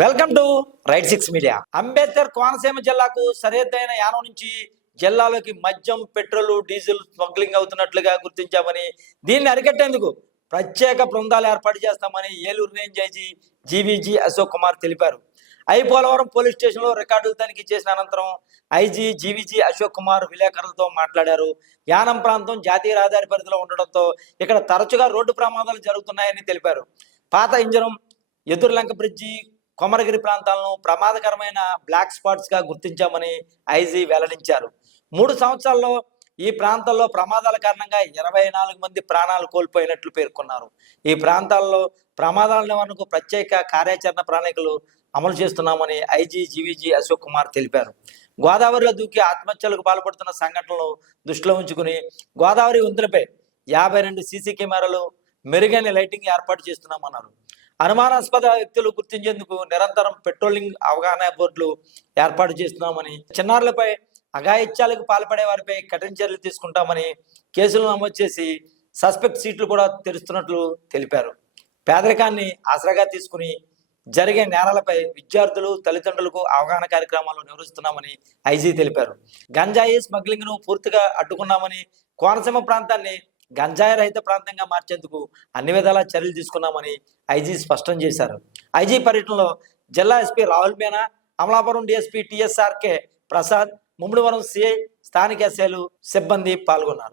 Welcome to right 6 media. Ambedkar Konaseema జిల్లాకు సరిహద్దైన యానం నుంచి జిల్లాలోకి మద్యం, పెట్రోల్, డీజిల్ స్మగ్లింగ్ అవుతున్నట్లుగా గుర్తించామని, దీన్ని అరికట్టేందుకు ప్రత్యేక బృందాలు ఏర్పాటు చేస్తామని Eluru range IG GVG Ashok Kumar తెలిపారు. పోలవరం పోలీస్ స్టేషన్లో రికార్డులు తనిఖీ చేసిన అనంతరం ఐజీ జీవీజీ అశోక్ కుమార్ విలేకరులతో మాట్లాడారు. యానం ప్రాంతం జాతీయ రహదారి పరిధిలో ఉండడంతో ఇక్కడ తరచుగా రోడ్డు ప్రమాదాలు జరుగుతున్నాయని తెలిపారు. పాత ఇంజనం, ఎదురులంక బ్రిడ్జి, కొమరగిరి ప్రాంతాలను ప్రమాదకరమైన బ్లాక్ స్పాట్స్ గా గుర్తించామని ఐజీ వెల్లడించారు. 3 సంవత్సరాల్లో ఈ ప్రాంతాల్లో ప్రమాదాల కారణంగా 24 మంది ప్రాణాలు కోల్పోయినట్లు పేర్కొన్నారు. ఈ ప్రాంతాల్లో ప్రమాదాల నివారణకు ప్రత్యేక కార్యాచరణ ప్రణాళికలు అమలు చేస్తున్నామని ఐజీ జీవీజీ అశోక్ కుమార్ తెలిపారు. గోదావరిలో దూకి ఆత్మహత్యలకు పాల్పడుతున్న సంఘటనలు దృష్టిలో ఉంచుకుని గోదావరి వంతులపై 52 సీసీ కెమెరాలు, మెరుగైన లైటింగ్ ఏర్పాటు చేస్తున్నామన్నారు. అనుమానాస్పద వ్యక్తులు గుర్తించేందుకు నిరంతరం పెట్రోలింగ్ అవగాహన బోర్డులు ఏర్పాటు చేస్తున్నామని, చిన్నారులపై అఘాయిత్యాలకు పాల్పడే వారిపై కఠిన చర్యలు తీసుకుంటామని, కేసులు నమోదు చేసి సస్పెక్ట్ సీట్లు కూడా తెరుస్తున్నట్లు తెలిపారు. పేదరికాన్ని ఆసరాగా తీసుకుని జరిగే నేరాలపై విద్యార్థులు, తల్లిదండ్రులకు అవగాహన కార్యక్రమాలు నిర్వహిస్తున్నామని ఐజీ తెలిపారు. గంజాయి స్మగ్లింగ్ ను పూర్తిగా అడ్డుకున్నామని, కోనసీమ ప్రాంతాన్ని గంజాయి రహిత ప్రాంతంగా మార్చేందుకు అన్ని విధాలా చర్యలు తీసుకున్నామని ఐజీ స్పష్టం చేశారు. ఐజీ పర్యటనలో జిల్లా SP Rahul Meena, Amalapuram DSP TSRK Prasad, Mummidivaram CI, స్థానిక ఎస్ఐలు, సిబ్బంది పాల్గొన్నారు.